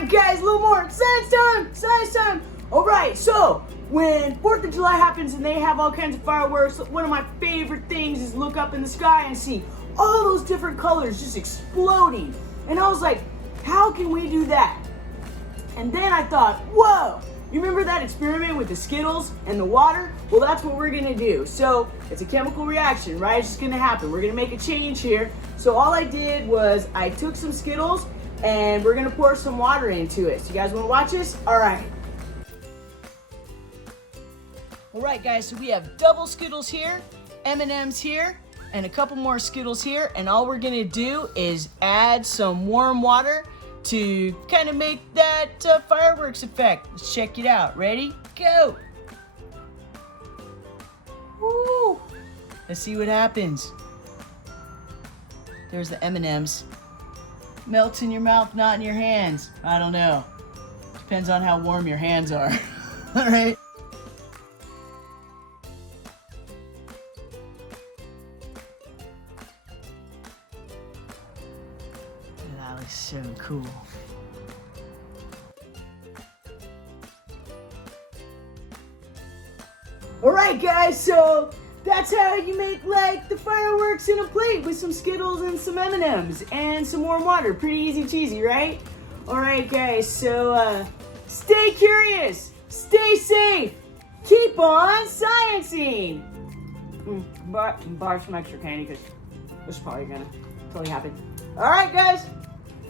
right, guys, a little more. Science time. All right, so when 4th of July happens and they have all kinds of fireworks, one of my favorite things is look up in the sky and see all those different colors just exploding. And I was like, how can we do that? And then I thought, whoa, you remember that experiment with the Skittles and the water? Well, that's what we're gonna do. So it's a chemical reaction, right? It's just gonna happen. We're gonna make a change here. So all I did was I took some Skittles and we're gonna pour some water into it. So you guys wanna watch this? All right. All right, guys, so we have double Skittles here, M&Ms here, and a couple more Skittles here. And all we're gonna do is add some warm water to kind of make that fireworks effect. Let's check it out. Ready? Go! Woo! Let's see what happens. There's the M&Ms. Melts in your mouth, not in your hands. I don't know. Depends on how warm your hands are. All right. That looks so cool. All right, guys, so that's how you make like the fireworks in a plate with some Skittles and some M&Ms and some warm water. Pretty easy cheesy, right? All right, guys, so stay curious, stay safe, keep on sciencing. Buy some extra candy because this is probably gonna totally happen. All right, guys.